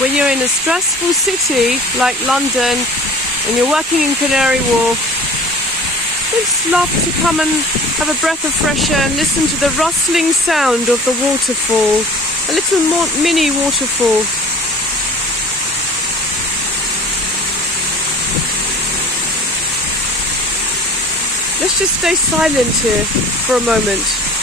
when you're in a stressful city like London and you're working in Canary Wharf, just love to come and have a breath of fresh air and listen to the rustling sound of the waterfall, a little mini waterfall. Let's just stay silent here for a moment.